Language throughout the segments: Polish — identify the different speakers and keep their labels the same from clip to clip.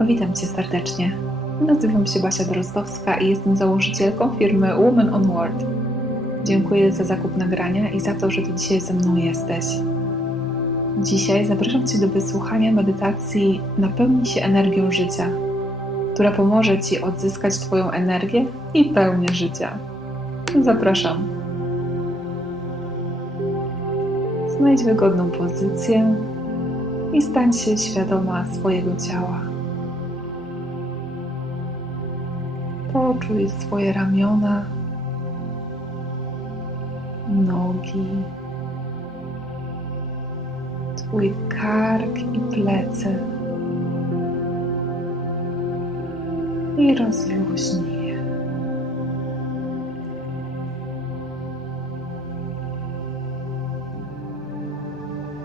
Speaker 1: Witam Cię serdecznie. Nazywam się Basia Drozdowska i jestem założycielką firmy Woman on World. Dziękuję za zakup nagrania i za to, że tu dzisiaj ze mną jesteś. Dzisiaj zapraszam Cię do wysłuchania medytacji Napełnij się energią życia, która pomoże Ci odzyskać Twoją energię i pełnię życia. Zapraszam. Znajdź wygodną pozycję i stań się świadoma swojego ciała. Poczuj swoje ramiona, nogi, Twój kark i plecy. I rozluźnij je.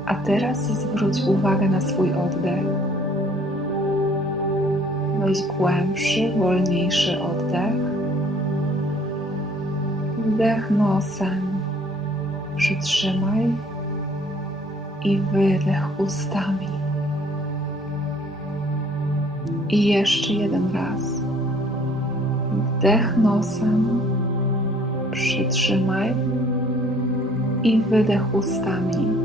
Speaker 1: A teraz zwróć uwagę na swój oddech. Weź głębszy, wolniejszy oddech. Wdech nosem. Przytrzymaj i wydech ustami. I jeszcze jeden raz. Wdech nosem. Przytrzymaj i wydech ustami.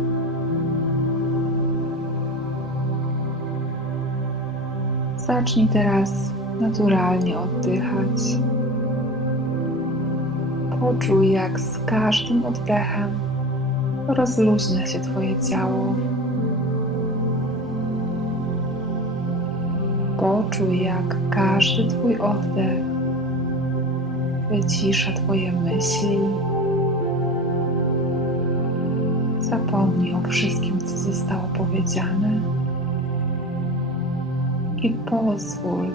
Speaker 1: Zacznij teraz naturalnie oddychać. Poczuj, jak z każdym oddechem rozluźnia się Twoje ciało. Poczuj, jak każdy Twój oddech wycisza Twoje myśli. Zapomnij o wszystkim, co zostało powiedziane i pozwól,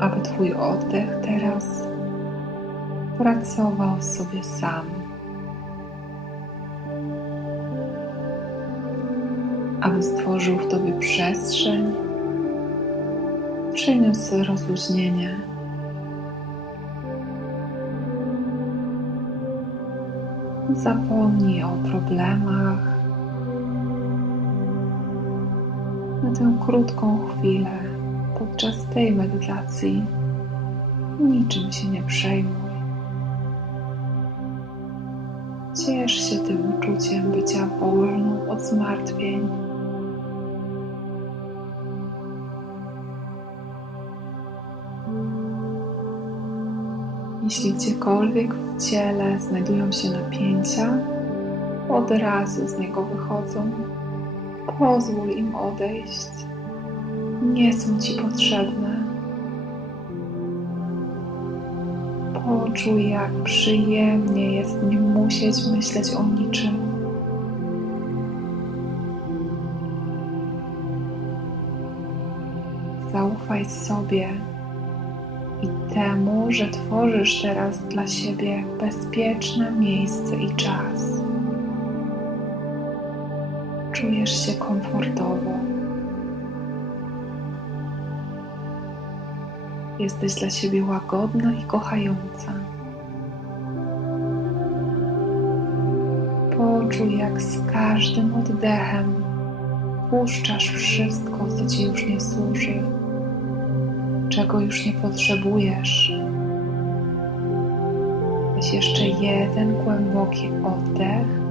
Speaker 1: aby Twój oddech teraz pracował sobie sam. Aby stworzył w Tobie przestrzeń, przyniósł rozluźnienie. Zapomnij o problemach, na tę krótką chwilę podczas tej medytacji niczym się nie przejmuj. Ciesz się tym uczuciem bycia wolną od zmartwień. Jeśli gdziekolwiek w ciele znajdują się napięcia, od razu z niego wychodzą. Pozwól im odejść. Nie są ci potrzebne. Poczuj, jak przyjemnie jest nie musieć myśleć o niczym. Zaufaj sobie i temu, że tworzysz teraz dla siebie bezpieczne miejsce i czas czujesz się komfortowo. Jesteś dla siebie łagodna i kochająca. Poczuj, jak z każdym oddechem puszczasz wszystko, co ci już nie służy, czego już nie potrzebujesz. Weź jeszcze jeden głęboki oddech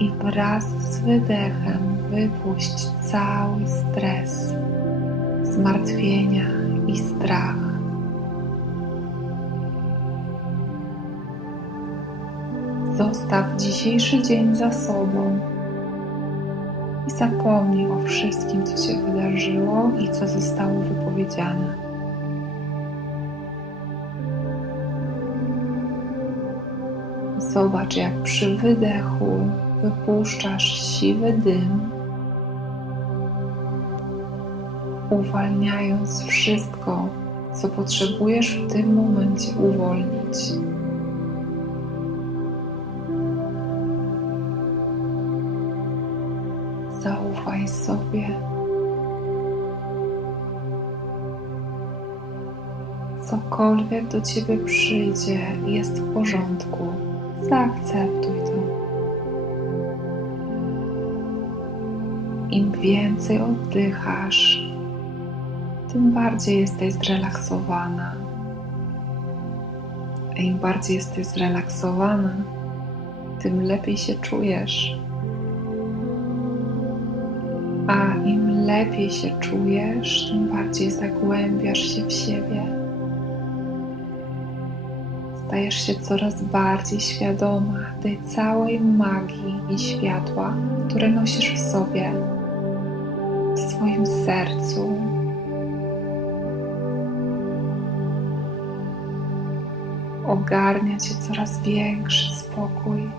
Speaker 1: i wraz z wydechem wypuść cały stres, zmartwienia i strach. Zostaw dzisiejszy dzień za sobą i zapomnij o wszystkim, co się wydarzyło i co zostało wypowiedziane. Zobacz, jak przy wydechu wypuszczasz siwy dym, uwalniając wszystko, co potrzebujesz w tym momencie uwolnić. Zaufaj sobie. Cokolwiek do ciebie przyjdzie, jest w porządku. Zaakceptuj więcej oddychasz, tym bardziej jesteś zrelaksowana. A im bardziej jesteś zrelaksowana, tym lepiej się czujesz. A im lepiej się czujesz, tym bardziej zagłębiasz się w siebie. Stajesz się coraz bardziej świadoma tej całej magii i światła, które nosisz w sobie, swoim sercu. Ogarnia cię coraz większy spokój.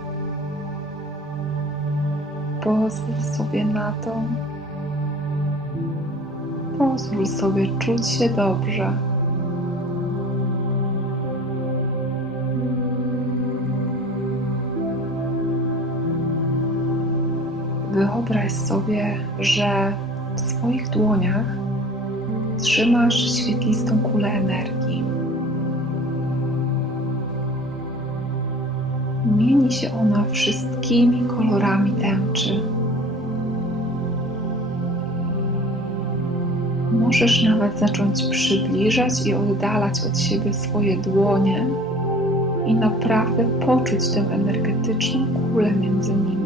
Speaker 1: Pozwól sobie na to. Pozwól sobie czuć się dobrze. Wyobraź sobie, że w swoich dłoniach trzymasz świetlistą kulę energii. Mieni się ona wszystkimi kolorami tęczy. Możesz nawet zacząć przybliżać i oddalać od siebie swoje dłonie i naprawdę poczuć tę energetyczną kulę między nimi.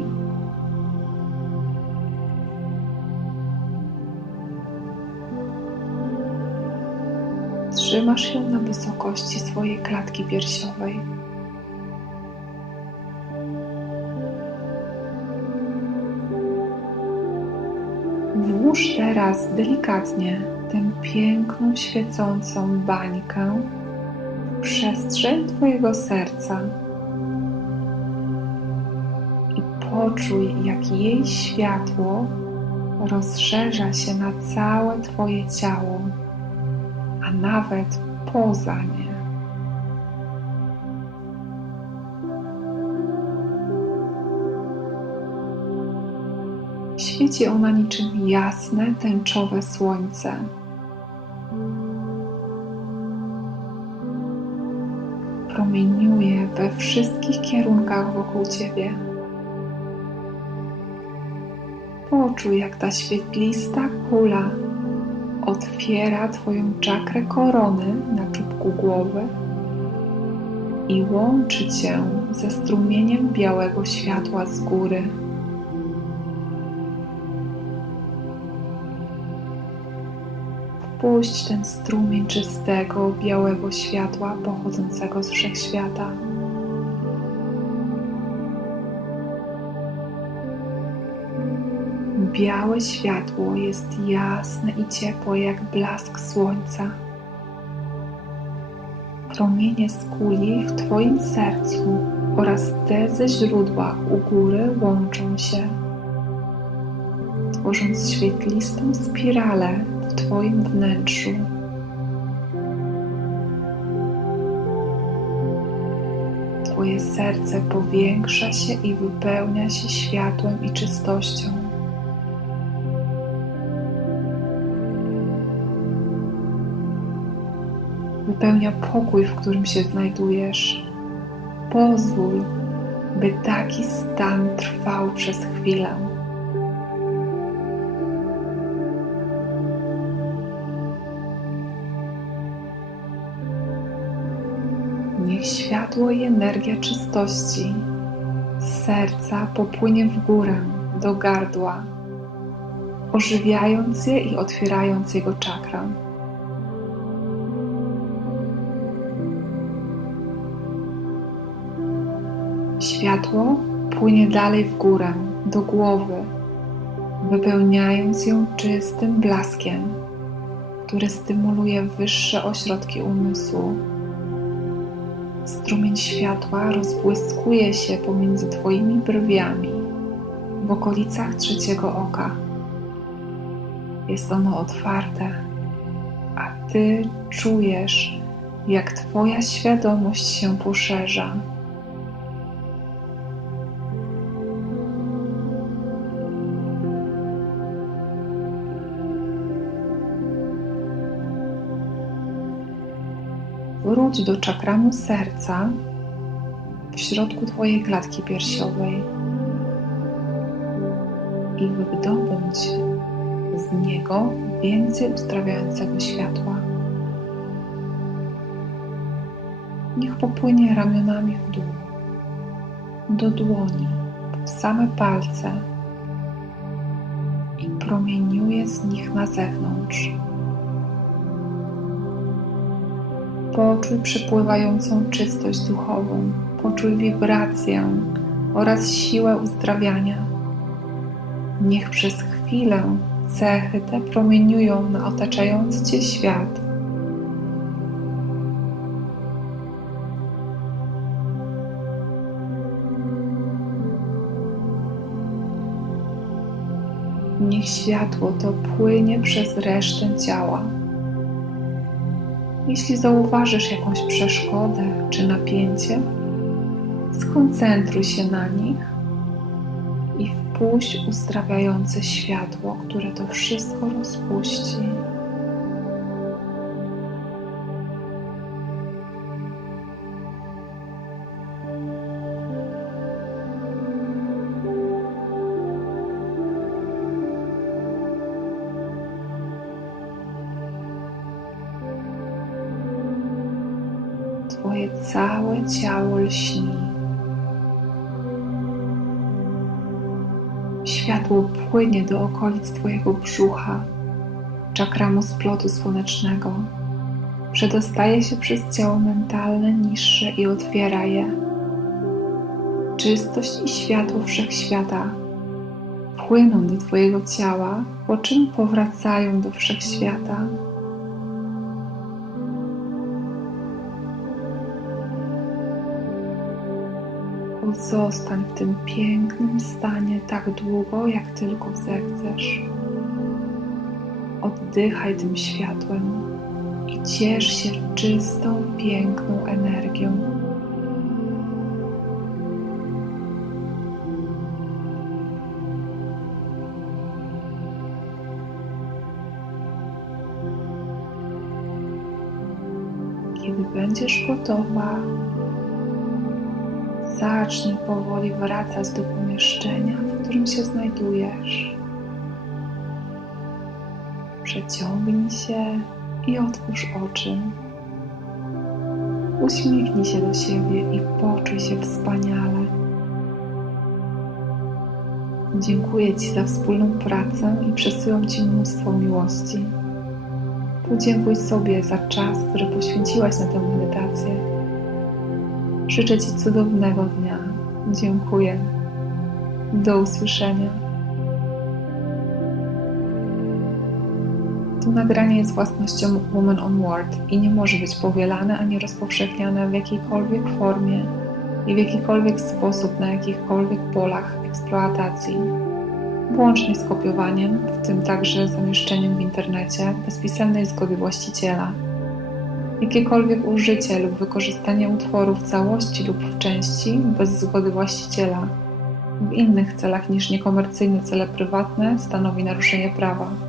Speaker 1: Trzymasz ją na wysokości swojej klatki piersiowej. Włóż teraz delikatnie tę piękną, świecącą bańkę w przestrzeń Twojego serca i poczuj, jak jej światło rozszerza się na całe Twoje ciało, a nawet poza nie. Świeci ona niczym jasne, tęczowe słońce. Promieniuje we wszystkich kierunkach wokół ciebie. Poczuj, jak ta świetlista kula otwiera Twoją czakrę korony na czubku głowy i łączy Cię ze strumieniem białego światła z góry. Wpuść ten strumień czystego, białego światła pochodzącego z wszechświata. Białe światło jest jasne i ciepłe jak blask słońca. Promienie z kuli w Twoim sercu oraz te ze źródła u góry łączą się, tworząc świetlistą spiralę w Twoim wnętrzu. Twoje serce powiększa się i wypełnia się światłem i czystością. Wypełnia pokój, w którym się znajdujesz. Pozwól, by taki stan trwał przez chwilę. Niech światło i energia czystości z serca popłynie w górę do gardła, ożywiając je i otwierając jego czakrę. Światło płynie dalej w górę, do głowy, wypełniając ją czystym blaskiem, który stymuluje wyższe ośrodki umysłu. Strumień światła rozbłyskuje się pomiędzy Twoimi brwiami, w okolicach trzeciego oka. Jest ono otwarte, a Ty czujesz, jak Twoja świadomość się poszerza. Do czakramu serca w środku Twojej klatki piersiowej i wydobądź z niego więcej uzdrawiającego światła. Niech popłynie ramionami w dół, do dłoni, w same palce i promieniuje z nich na zewnątrz. Poczuj przepływającą czystość duchową, poczuj wibrację oraz siłę uzdrawiania. Niech przez chwilę cechy te promieniują na otaczający Cię świat. Niech światło to płynie przez resztę ciała. Jeśli zauważysz jakąś przeszkodę czy napięcie, skoncentruj się na nich i wpuść uzdrawiające światło, które to wszystko rozpuści. Twoje całe ciało lśni. Światło płynie do okolic Twojego brzucha, czakramu splotu słonecznego. Przedostaje się przez ciało mentalne niższe i otwiera je. Czystość i światło wszechświata płyną do Twojego ciała, po czym powracają do wszechświata. Pozostań w tym pięknym stanie tak długo, jak tylko zechcesz. Oddychaj tym światłem i ciesz się czystą, piękną energią. Kiedy będziesz gotowa, zacznij powoli wracać do pomieszczenia, w którym się znajdujesz. Przeciągnij się i otwórz oczy. Uśmiechnij się do siebie i poczuj się wspaniale. Dziękuję Ci za wspólną pracę i przesyłam Ci mnóstwo miłości. Podziękuj sobie za czas, który poświęciłaś na tę medytację. Życzę Ci cudownego dnia. Dziękuję. Do usłyszenia. To nagranie jest własnością Woman on Word i nie może być powielane ani rozpowszechniane w jakiejkolwiek formie i w jakikolwiek sposób na jakichkolwiek polach eksploatacji, włącznie z kopiowaniem, w tym także zamieszczeniem w internecie bez pisemnej zgody właściciela. Jakiekolwiek użycie lub wykorzystanie utworu w całości lub w części bez zgody właściciela w innych celach niż niekomercyjne cele prywatne stanowi naruszenie prawa.